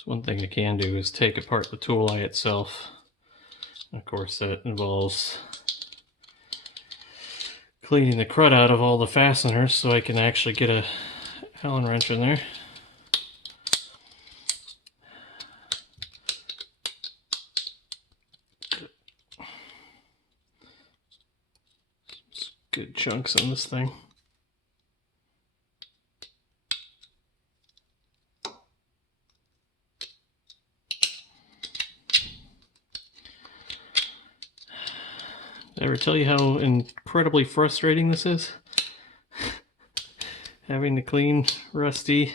So one thing I can do is take apart the tool eye itself. Of course, that involves cleaning the crud out of all the fasteners so I can actually get a Allen wrench in there. Good chunks in this thing. Did I ever tell you how incredibly frustrating this is? Having to clean rusty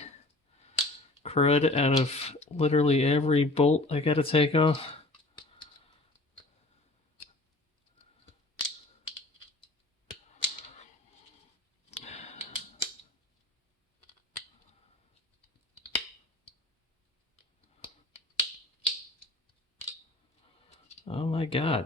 crud out of literally every bolt I gotta take off. Oh my God.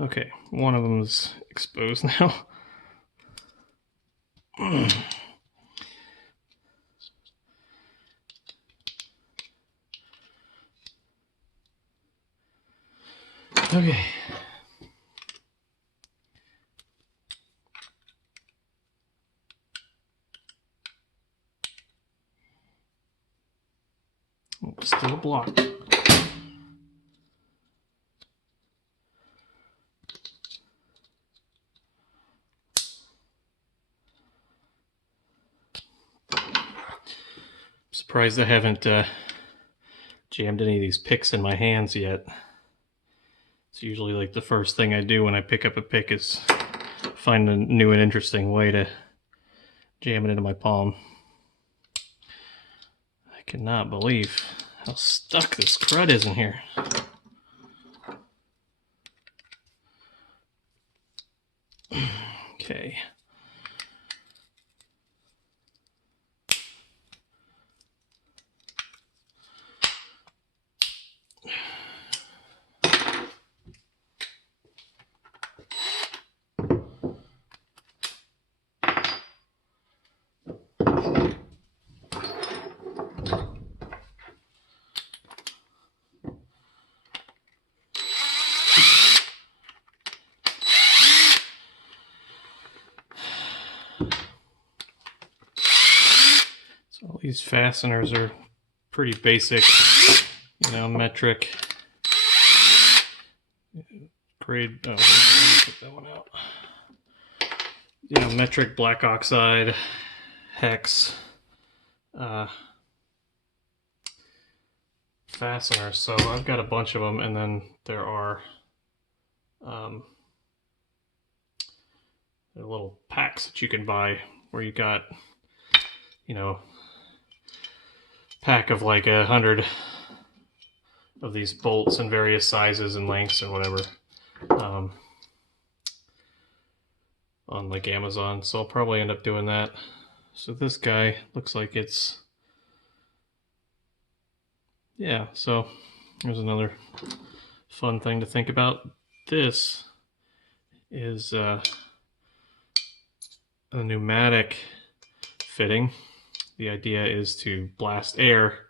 Okay, one of them is exposed now. Okay. Still blocked. Surprised I haven't jammed any of these picks in my hands yet. It's usually like the first thing I do when I pick up a pick is find a new and interesting way to jam it into my palm. I cannot believe how stuck this crud is in here. Okay. So all these fasteners are pretty basic, metric grade. Oh, let me put that one out. Metric black oxide, hex fasteners. So I've got a bunch of them, and then there are little packs that you can buy where you got, pack of like 100 of these bolts in various sizes and lengths and whatever, on like Amazon. So I'll probably end up doing that. So this guy looks like it's, yeah, so there's another fun thing to think about. This is a pneumatic fitting. The idea is to blast air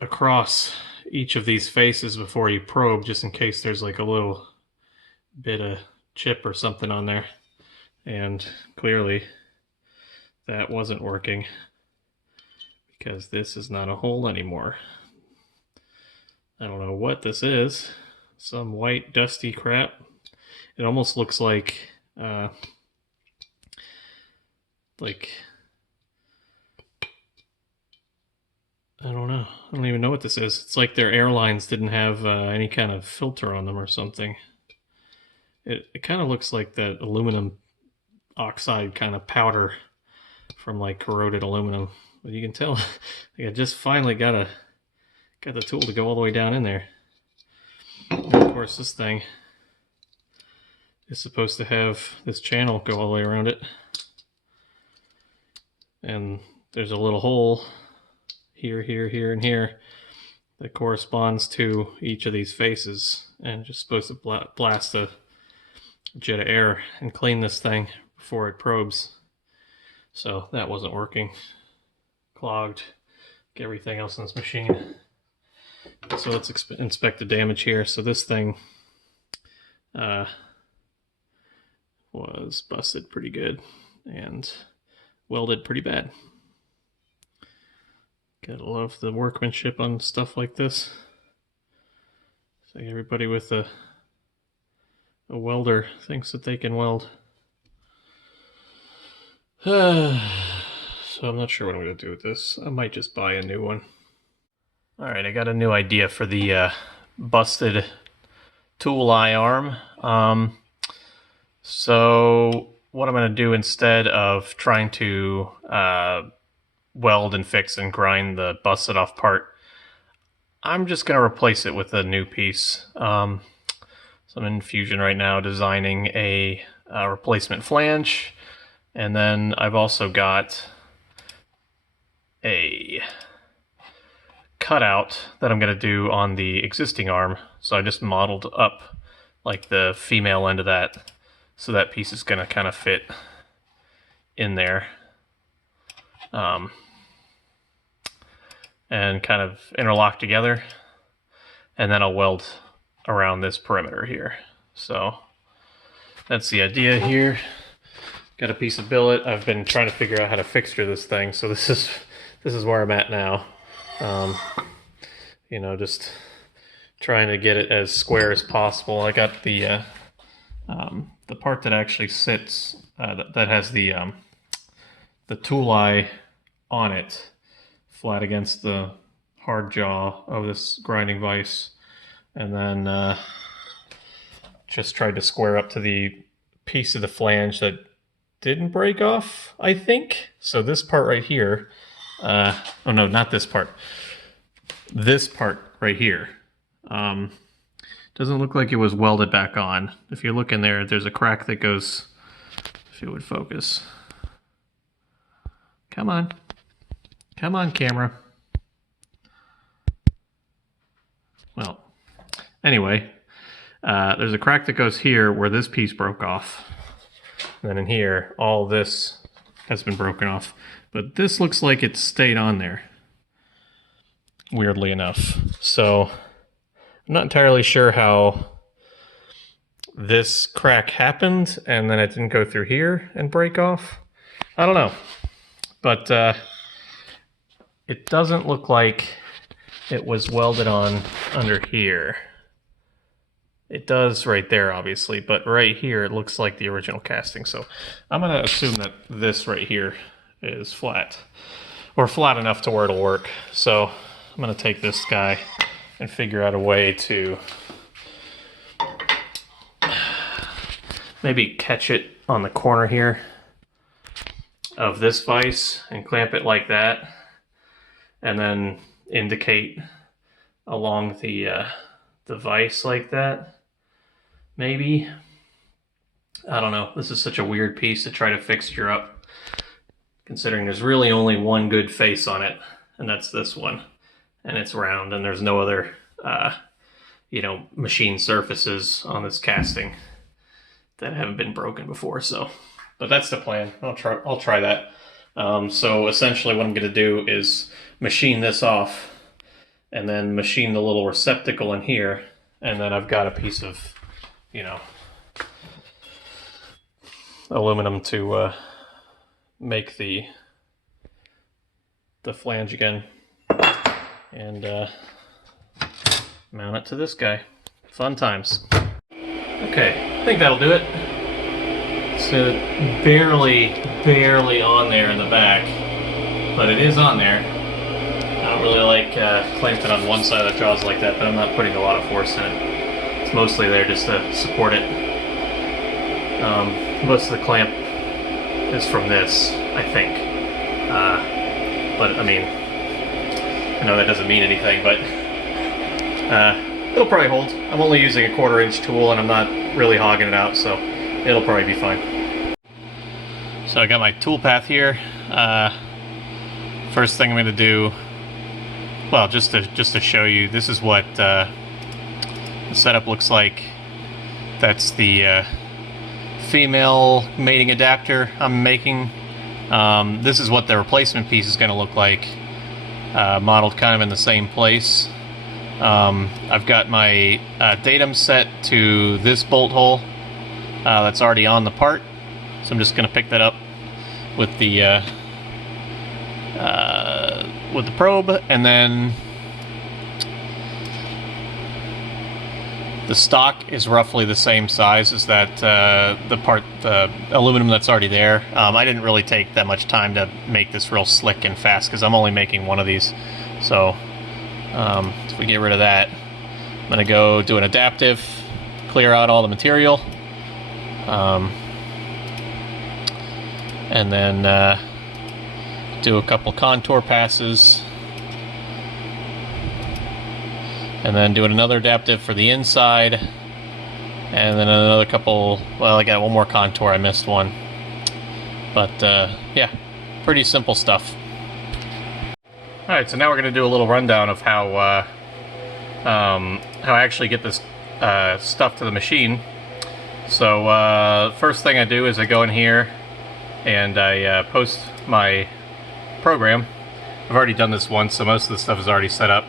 across each of these faces before you probe, just in case there's like a little bit of chip or something on there. And clearly that wasn't working because this is not a hole anymore. I don't know what this is. Some white dusty crap. It almost looks like I don't know. I don't even know what this is. It's like their airlines didn't have any kind of filter on them or something. It kind of looks like that aluminum oxide kind of powder from like corroded aluminum. But you can tell I just finally got the tool to go all the way down in there. And of course, this thing is supposed to have this channel go all the way around it. And there's a little hole here, here, here, and here that corresponds to each of these faces, and just supposed to blast a jet of air and clean this thing before it probes. So that wasn't working. Clogged. Get everything else in this machine. So let's inspect the damage here. So this thing was busted pretty good and welded pretty bad. Gotta love the workmanship on stuff like this. So everybody with a welder thinks that they can weld. So I'm not sure what I'm going to do with this. I might just buy a new one. Alright, I got a new idea for the busted tool eye arm. So what I'm going to do instead of trying to weld and fix and grind the busted off part, I'm just going to replace it with a new piece. So I'm in Fusion right now designing a replacement flange, and then I've also got a cutout that I'm going to do on the existing arm. So I just modeled up like the female end of that, so that piece is going to kind of fit in there. And kind of interlock together, and then I'll weld around this perimeter here. So that's the idea here. Got a piece of billet. I've been trying to figure out how to fixture this thing, so this is where I'm at now. You know, just trying to get it as square as possible. I got the part that actually sits that has the tool eye on it, flat against the hard jaw of this grinding vise, and then just tried to square up to the piece of the flange that didn't break off, I think. So this part right here, oh no, not this part. This part right here doesn't look like it was welded back on. If you look in there, there's a crack that goes, if it would focus. Come on. Come on, camera. Well, anyway, there's a crack that goes here where this piece broke off. And then in here, all this has been broken off. But this looks like it stayed on there, weirdly enough. So I'm not entirely sure how this crack happened and then it didn't go through here and break off. I don't know. But it doesn't look like it was welded on under here. It does right there, obviously, but right here it looks like the original casting. So I'm going to assume that this right here is flat, or flat enough to where it'll work. So I'm going to take this guy and figure out a way to maybe catch it on the corner here of this vise and clamp it like that, and then indicate along the vise like that. Maybe. I don't know. This is such a weird piece to try to fixture up, considering there's really only one good face on it, and that's this one. And it's round, and there's no other, you know, machine surfaces on this casting that haven't been broken before. So, but that's the plan. I'll try that. So essentially what I'm going to do is machine this off and then machine the little receptacle in here, and then I've got a piece of, you know, aluminum to make the flange again, and mount it to this guy. Fun times. Okay, I think that'll do it. It's barely on there in the back, but it is on there. I don't really like clamping on one side of the jaws like that, but I'm not putting a lot of force in it. It's mostly there just to support it. Most of the clamp is from this, I think. But I mean, I know that doesn't mean anything, but it'll probably hold. I'm only using a 1/4 inch tool and I'm not really hogging it out, so it'll probably be fine. So I got my tool path here. First thing I'm going to do, well, just to show you, this is what the setup looks like. That's the female mating adapter I'm making. This is what the replacement piece is going to look like, modeled kind of in the same place. I've got my datum set to this bolt hole that's already on the part, so I'm just going to pick that up with the probe, and then the stock is roughly the same size as that the aluminum that's already there. I didn't really take that much time to make this real slick and fast because I'm only making one of these. So if we get rid of that, I'm gonna go do an adaptive, clear out all the material, and then do a couple contour passes, and then doing another adaptive for the inside, and then another couple. Well, I got one more contour, I missed one, but yeah, pretty simple stuff. Alright, so now we're going to do a little rundown of how I actually get this stuff to the machine. So first thing I do is I go in here and I post my program. I've already done this once, so most of the stuff is already set up.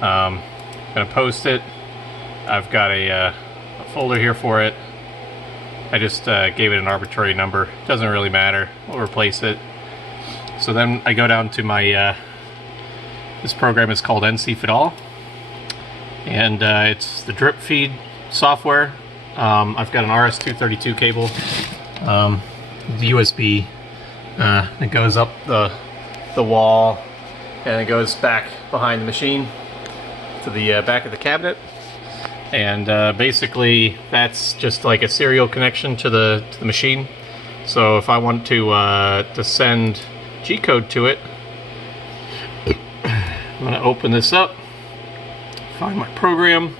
I'm going to post it. I've got a folder here for it. I just gave it an arbitrary number. Doesn't really matter. We'll replace it. So then I go down to my this program is called NC Fit All, and it's the drip feed software. I've got an RS-232 cable, the USB. It goes up the wall, and it goes back behind the machine to the back of the cabinet. And basically, that's just like a serial connection to the machine. So if I want to send G-code to it, I'm going to open this up, find my program,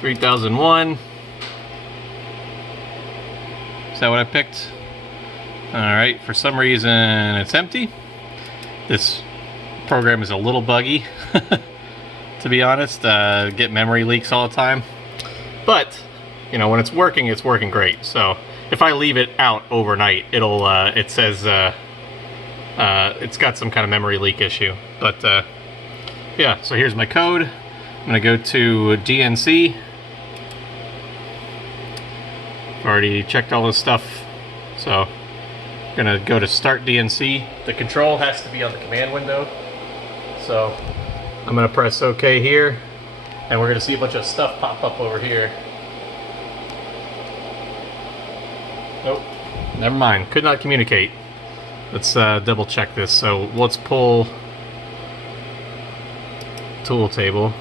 3001. Is that what I picked? Alright, for some reason it's empty. This program is a little buggy, to be honest. Get memory leaks all the time. But, you know, when it's working great. So if I leave it out overnight, it says it's got some kind of memory leak issue. But yeah, so here's my code. I'm gonna go to DNC. I've already checked all this stuff, so I'm gonna go to Start DNC. The control has to be on the command window, so I'm gonna press OK here, and we're gonna see a bunch of stuff pop up over here. Nope, never mind. Could not communicate. Let's double check this. So let's pull tool table.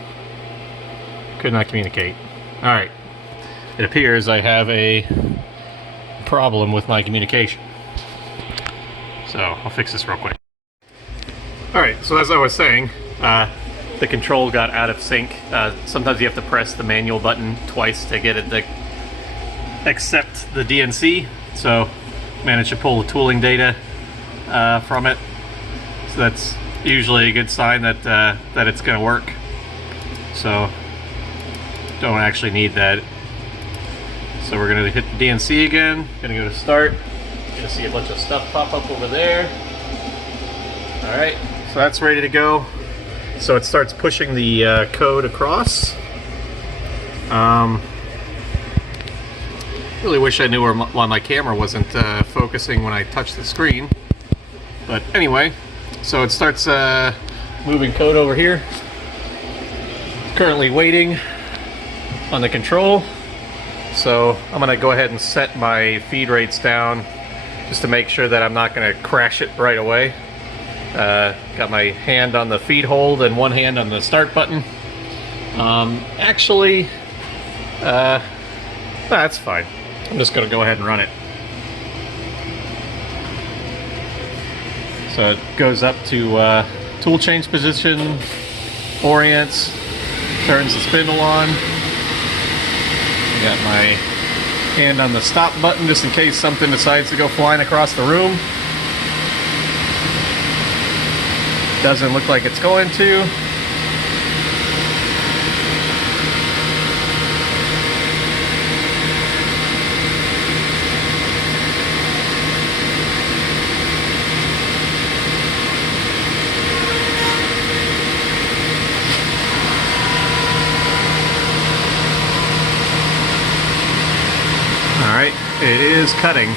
Could not communicate. Alright. It appears I have a problem with my communication. So I'll fix this real quick. Alright, so as I was saying, the control got out of sync. Sometimes you have to press the manual button twice to get it to accept the DNC. So managed to pull the tooling data from it. So that's usually a good sign that that it's going to work. So don't actually need that. So we're going to hit the DNC again. Going to go to Start. Going to see a bunch of stuff pop up over there. All right, so that's ready to go. So it starts pushing the code across. Really wish I knew why my camera wasn't focusing when I touched the screen. But anyway, so it starts moving code over here. Currently waiting on the control. So I'm going to go ahead and set my feed rates down just to make sure that I'm not going to crash it right away. Got my hand on the feed hold and one hand on the start button. Actually, that's fine. I'm just going to go ahead and run it. So it goes up to tool change position, orients, turns the spindle on. I got my hand on the stop button just in case something decides to go flying across the room. Doesn't look like it's going to. it is cutting.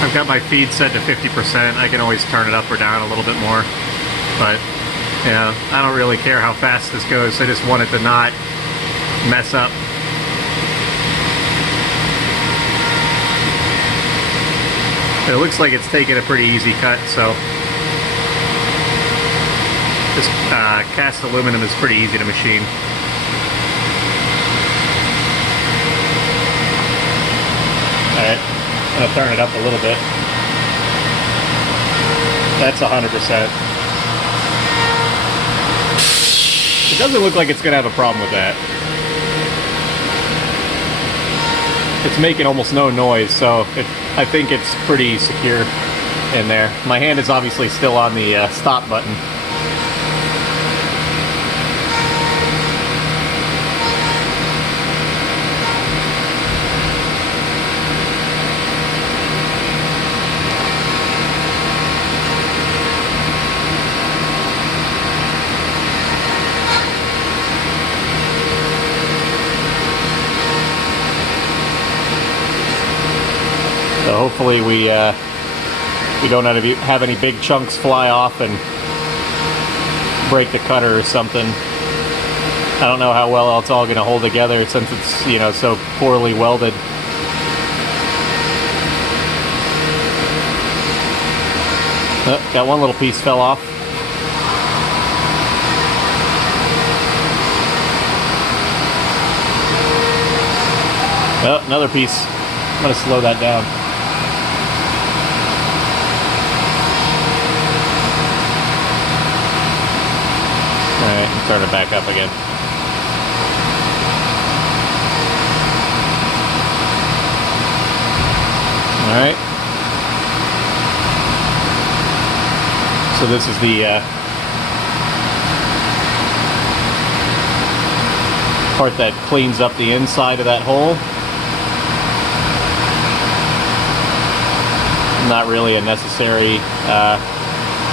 I've got my feed set to 50%. I can always turn it up or down a little bit more. But, yeah, I don't really care how fast this goes. I just want it to not mess up. It looks like it's taking a pretty easy cut, so this cast aluminum is pretty easy to machine. Alright, I'm going to turn it up a little bit. That's 100%. It doesn't look like it's going to have a problem with that. It's making almost no noise, so I think it's pretty secure in there. My hand is obviously still on the stop button. So hopefully we don't have any big chunks fly off and break the cutter or something. I don't know how well it's all going to hold together since it's, you know, so poorly welded. Oh, got one little piece fell off. Oh, another piece. I'm going to slow that down. Alright, turn it back up again. Alright. So this is the part that cleans up the inside of that hole. Not really a necessary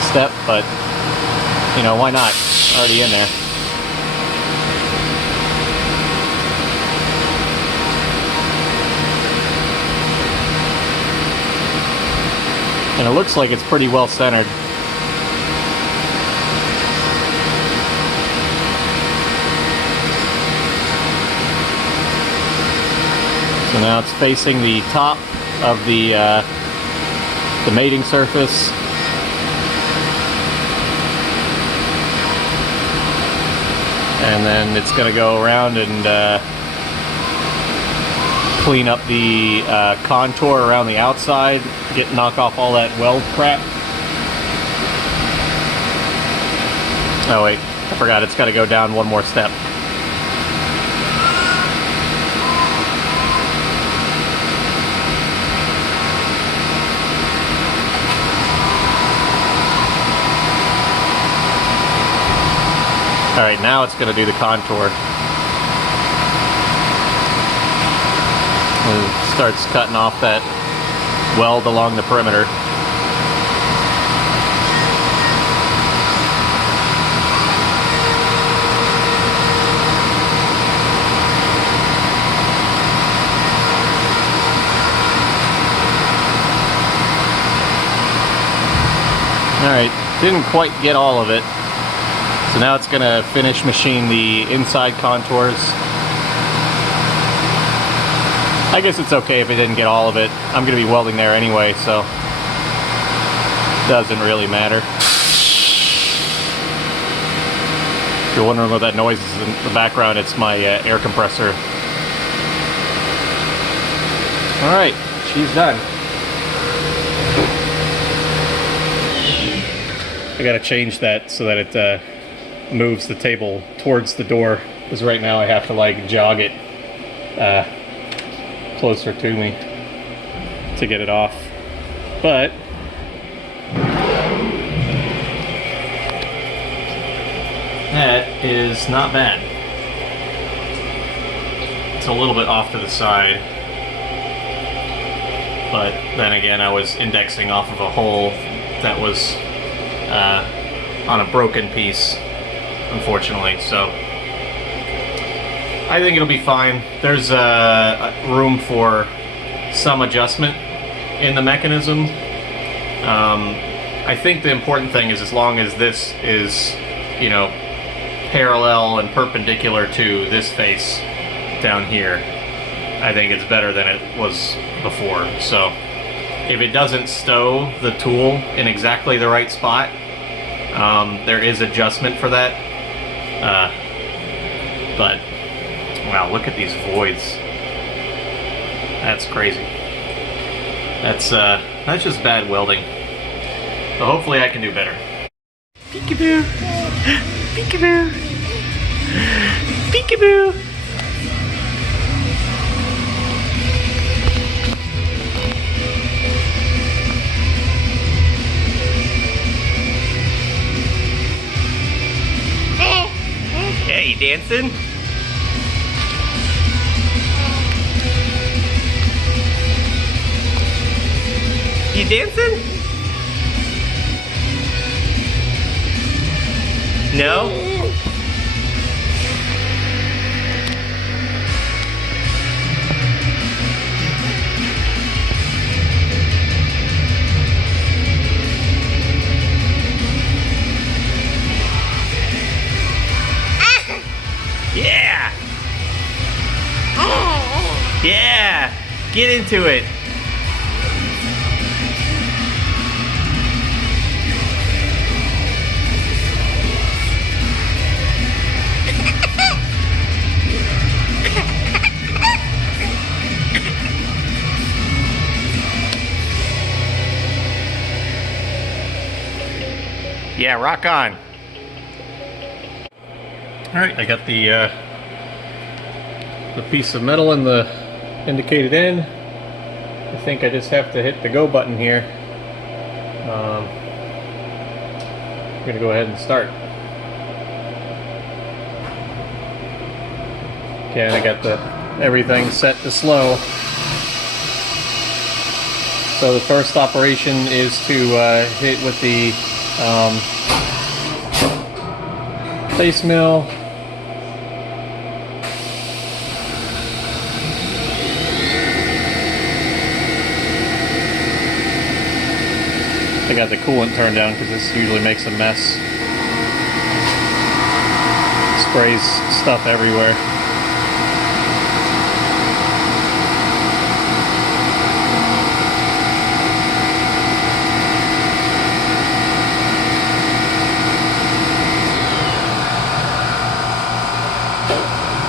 step, but you know, why not? Already in there. And it looks like it's pretty well centered. So now it's facing the top of the mating surface. And then it's going to go around and clean up the contour around the outside, knock off all that weld crap. Oh wait, I forgot, it's got to go down one more step. Alright, now it's going to do the contour. It starts cutting off that weld along the perimeter. Alright, didn't quite get all of it. So now it's going to finish machine the inside contours. I guess it's okay if it didn't get all of it. I'm going to be welding there anyway, so doesn't really matter. If you're wondering what that noise is in the background, it's my air compressor. Alright, she's done. I gotta change that so that it moves the table towards the door, because right now I have to like jog it closer to me to get it off. But that is not bad. It's a little bit off to the side, but then again I was indexing off of a hole that was on a broken piece, unfortunately, so I think it'll be fine. There's room for some adjustment in the mechanism. I think the important thing is as long as this is, you know, parallel and perpendicular to this face down here, I think it's better than it was before. So if it doesn't stow the tool in exactly the right spot, there is adjustment for that. But wow, look at these voids. That's crazy. That's just bad welding. So hopefully I can do better. Peekaboo! Peekaboo! Peekaboo! Hey, you dancing? You dancing? No? Yeah! Yeah! Get into it! Yeah, rock on. All right, I got the piece of metal in the indicated end. I think I just have to hit the go button here. I'm gonna go ahead and start. Okay, and I got everything set to slow. So the first operation is to hit with the face mill. I got the coolant turned down because this usually makes a mess. Sprays stuff everywhere.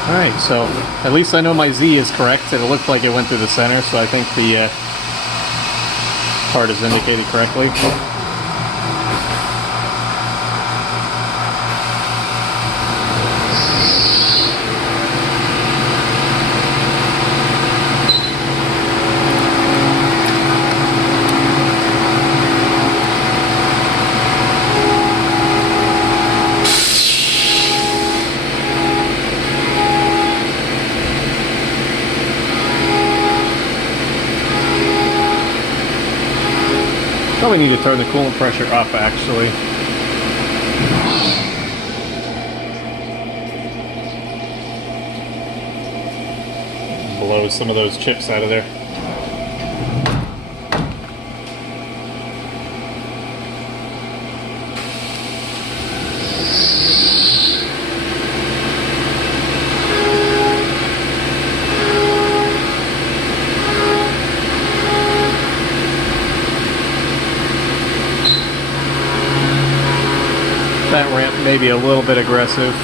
Alright, so at least I know my Z is correct. It looked like it went through the center, so I think the part is indicated correctly. Probably need to turn the coolant pressure up, actually. Blow some of those chips out of there. That ramp may be a little bit aggressive.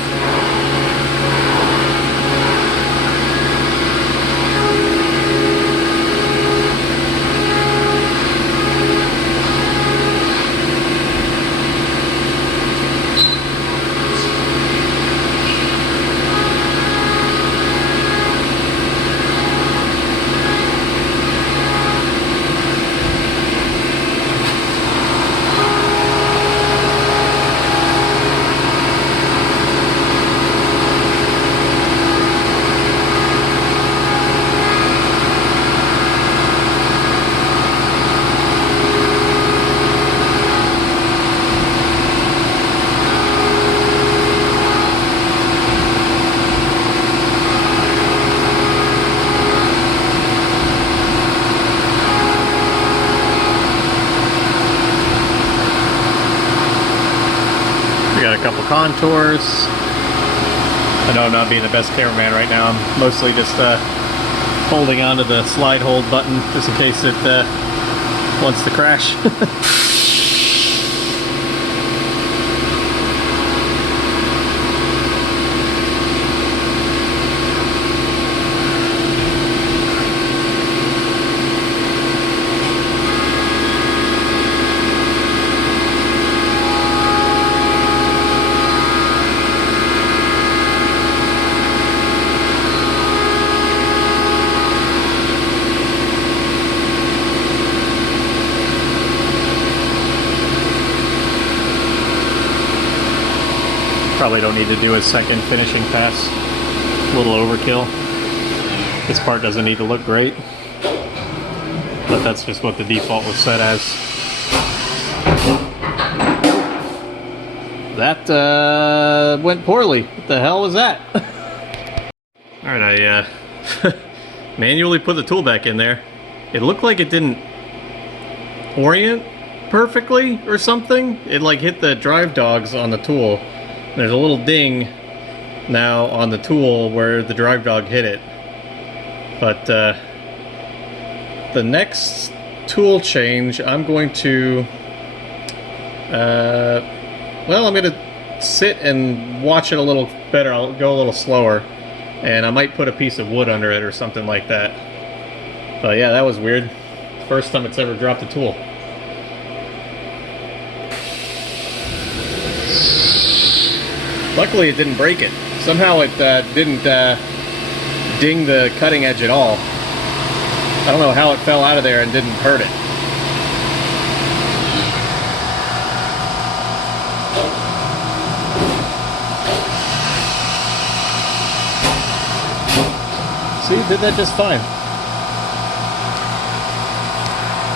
couple contours. I know I'm not being the best cameraman right now. I'm mostly just holding onto the slide hold button just in case it wants to crash. Probably don't need to do a second finishing pass. A little overkill. This part doesn't need to look great, but that's just what the default was set as. That went poorly. What the hell was that? Alright, I manually put the tool back in there. It looked like it didn't orient perfectly or something. It like hit the drive dogs on the tool. There's a little ding now on the tool where the drive dog hit it. But the next tool change, I'm going to, well, I'm going to sit and watch it a little better. I'll go a little slower, and I might put a piece of wood under it or something like that. But yeah, that was weird. First time it's ever dropped a tool. Luckily it didn't break it. Somehow it didn't ding the cutting edge at all. I don't know how it fell out of there and didn't hurt it. See, it did that just fine.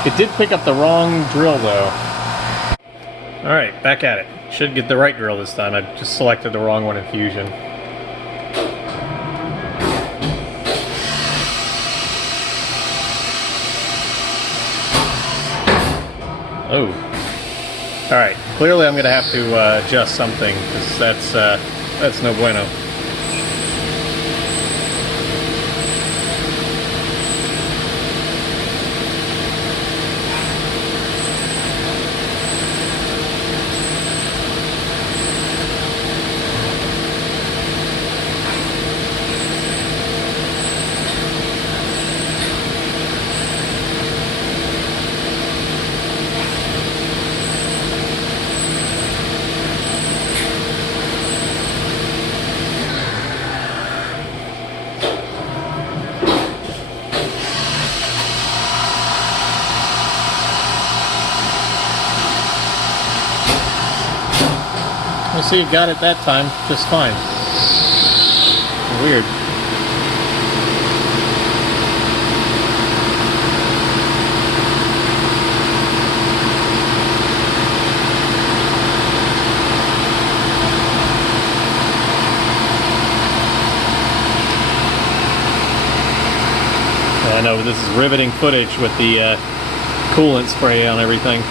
It did pick up the wrong drill though. Alright, back at it. Should get the right drill this time. I just selected the wrong one in Fusion. Oh. Alright, clearly I'm going to have to adjust something, because that's no bueno. I see you got it that time just fine. Weird. I know this is riveting footage with the coolant spray on everything.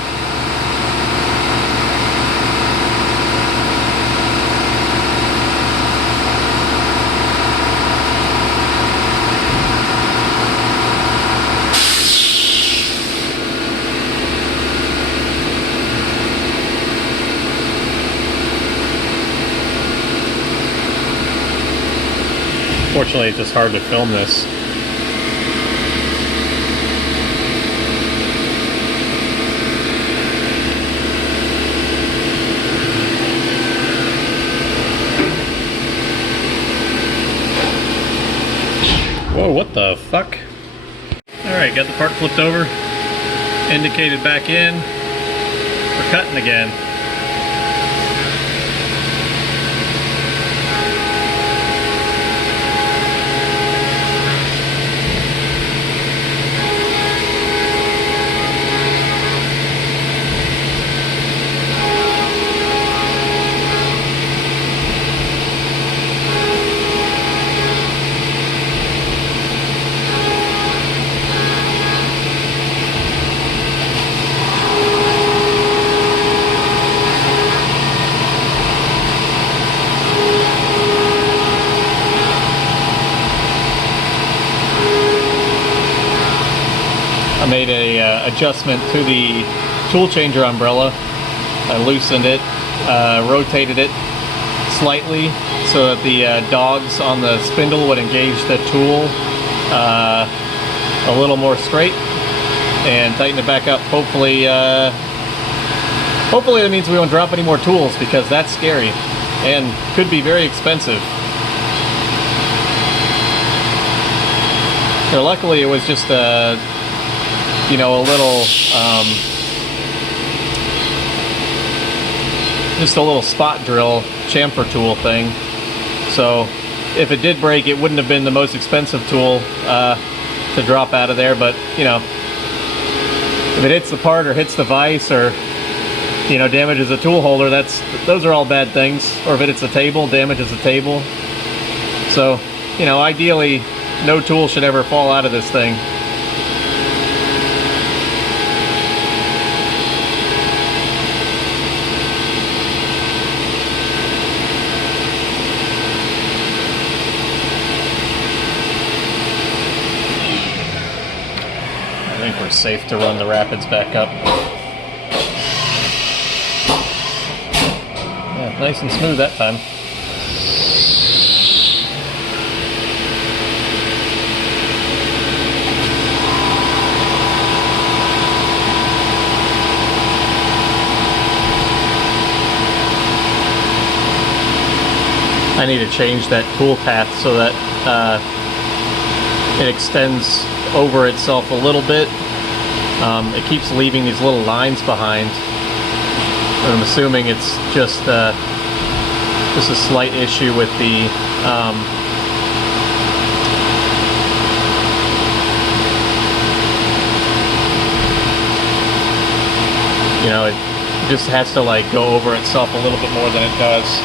Fortunately, it's just hard to film this. Whoa, what the fuck? Alright, got the part flipped over, indicated back in, we're cutting again. I made a adjustment to the tool changer umbrella. I loosened it, rotated it slightly so that the dogs on the spindle would engage the tool a little more straight, and tighten it back up. Hopefully that means we won't drop any more tools, because that's scary and could be very expensive. So luckily it was just you know, a little just a little spot drill chamfer tool thing. So if it did break, it wouldn't have been the most expensive tool to drop out of there. But you know, if it hits the part or hits the vise, or you know, damages the tool holder, those are all bad things. Or if it hits the table, damages the table. So you know, ideally no tool should ever fall out of this thing. I think we're safe to run the rapids back up. Yeah, nice and smooth that time. I need to change that tool path so that it extends over itself a little bit. It keeps leaving these little lines behind, and I'm assuming it's just a slight issue with the you know, it just has to like go over itself a little bit more than it does.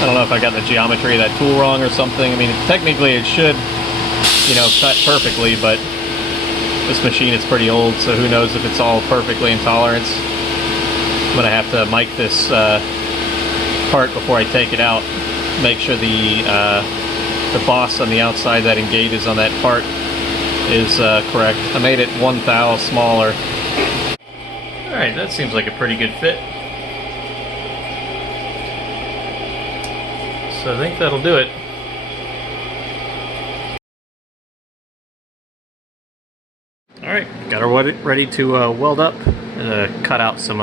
I don't know if I got the geometry of that tool wrong or something. I mean, technically it should, you know, cut perfectly, but this machine is pretty old, so who knows if it's all perfectly in tolerance. I'm gonna have to mic this part before I take it out. Make sure the boss on the outside that engages on that part is correct. I made it 1 thou smaller. Alright, that seems like a pretty good fit. So I think that'll do it. Alright, got her ready to weld up. Cut out some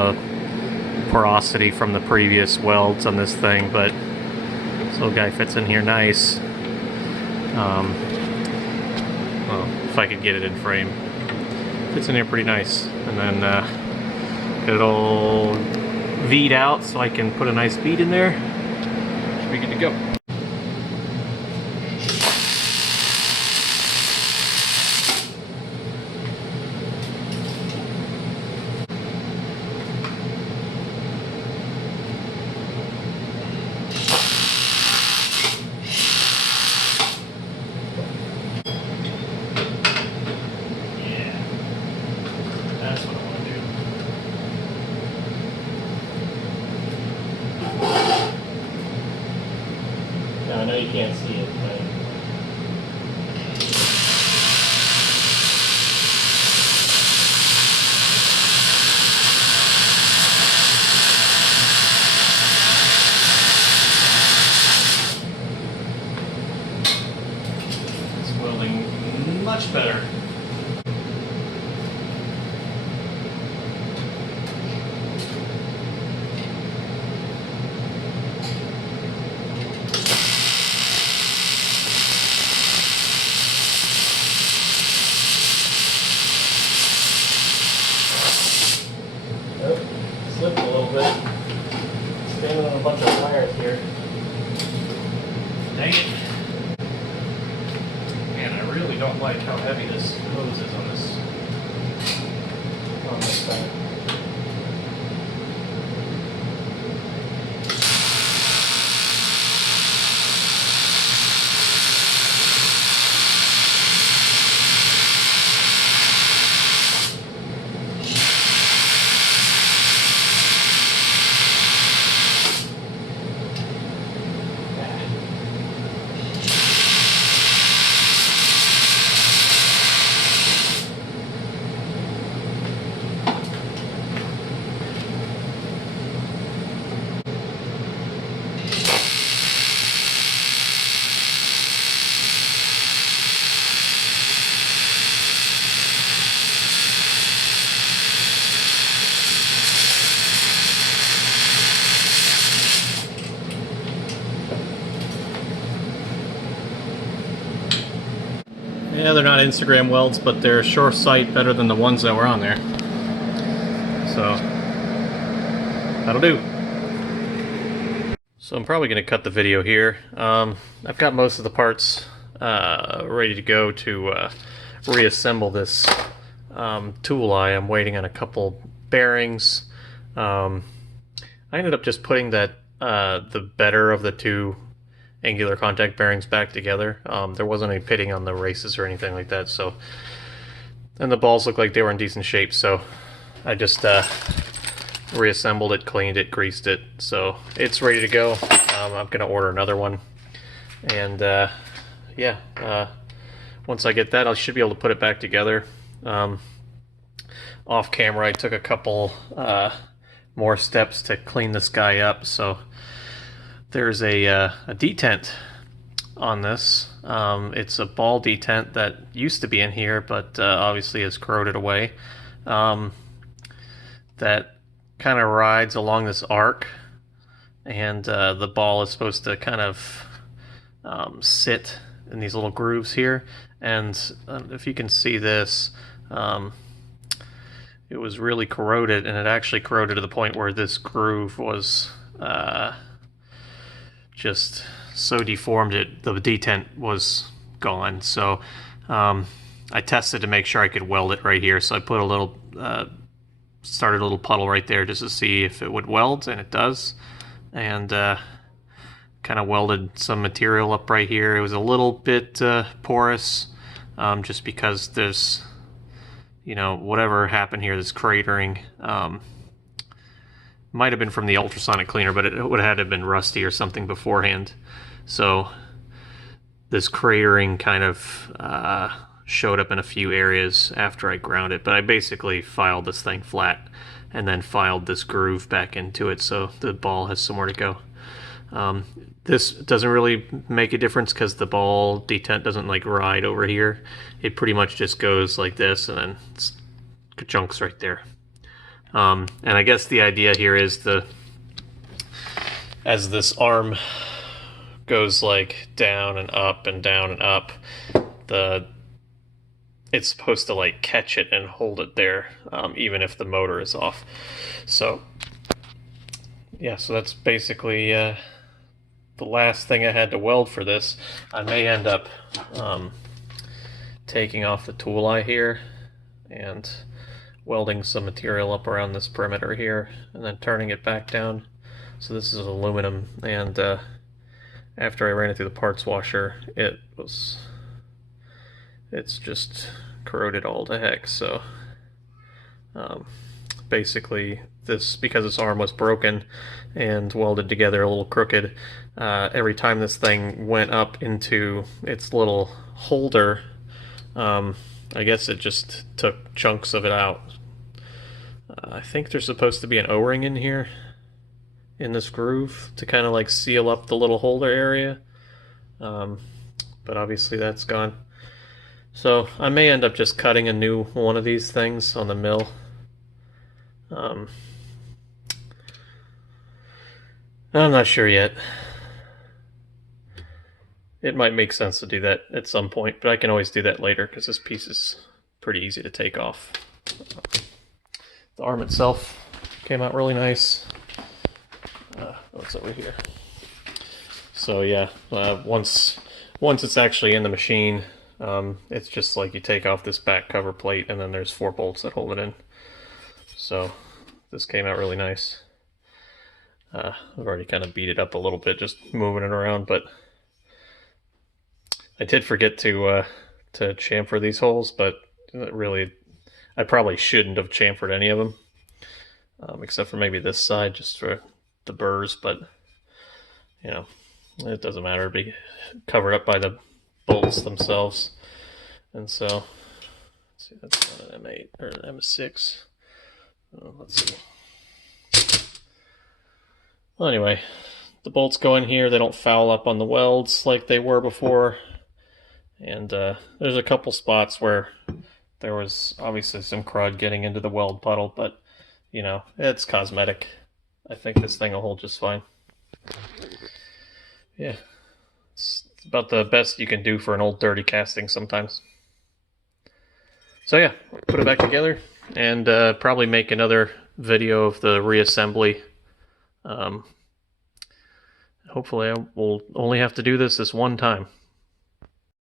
porosity from the previous welds on this thing, but this little guy fits in here nice. Well, if I could get it in frame. Fits in here pretty nice. And then get it all V'd out so I can put a nice bead in there. Should be good to go. I know you can't see it, but it's welding much better. Slipped a little bit. Standing on a bunch of wires here. Dang it. Man, I really don't like how heavy this hose is on this side. Yeah, they're not Instagram welds, but they're sure sight better than the ones that were on there. So, that'll do. So I'm probably going to cut the video here. I've got most of the parts ready to go to reassemble this tool eye. I'm waiting on a couple bearings. I ended up just putting that the better of the two angular contact bearings back together. There wasn't any pitting on the races or anything like that, so, and the balls looked like they were in decent shape, so I just reassembled it, cleaned it, greased it, so it's ready to go. I'm gonna order another one, and yeah, once I get that, I should be able to put it back together. Off camera, I took a couple more steps to clean this guy up. So there's a detent on this. It's a ball detent that used to be in here, but obviously has corroded away. That kind of rides along this arc, and the ball is supposed to kind of sit in these little grooves here. And if you can see this, it was really corroded, and it actually corroded to the point where this groove was just so deformed the detent was gone. So I tested to make sure I could weld it right here. So I put a little, started a little puddle right there just to see if it would weld, and it does. And kind of welded some material up right here. It was a little bit porous, just because there's, you know, whatever happened here, this cratering, might have been from the ultrasonic cleaner, but it would have had to have been rusty or something beforehand. So this cratering kind of showed up in a few areas after I ground it, but I basically filed this thing flat and then filed this groove back into it so the ball has somewhere to go. This doesn't really make a difference because the ball detent doesn't like ride over here. It pretty much just goes like this and then chunks right there. And I guess the idea here is as this arm goes like down and up and down and up, it's supposed to like catch it and hold it there, even if the motor is off. So yeah, so that's basically the last thing I had to weld for this. I may end up taking off the tool eye here and welding some material up around this perimeter here and then turning it back down. So this is aluminum, and after I ran it through the parts washer, it's just corroded all to heck. So basically because this arm was broken and welded together a little crooked, every time this thing went up into its little holder, I guess it just took chunks of it out. I think there's supposed to be an O-ring in here, in this groove, to kind of like seal up the little holder area, but obviously that's gone. So I may end up just cutting a new one of these things on the mill. I'm not sure yet. It might make sense to do that at some point, but I can always do that later because this piece is pretty easy to take off. The arm itself came out really nice. What's over here? So yeah, once it's actually in the machine, it's just like you take off this back cover plate and then there's 4 bolts that hold it in. So this came out really nice. I've already kind of beat it up a little bit just moving it around, but I did forget to chamfer these holes, but really I probably shouldn't have chamfered any of them, except for maybe this side just for the burrs, but you know, it doesn't matter. It'll be covered up by the bolts themselves. And so, let's see, that's not an M8 or an M6. Let's see. Well, anyway, the bolts go in here. They don't foul up on the welds like they were before. And there's a couple spots where there was obviously some crud getting into the weld puddle, but you know, it's cosmetic. I think this thing will hold just fine. Yeah, it's about the best you can do for an old dirty casting sometimes. So yeah, put it back together, and probably make another video of the reassembly. Hopefully I will only have to do this one time.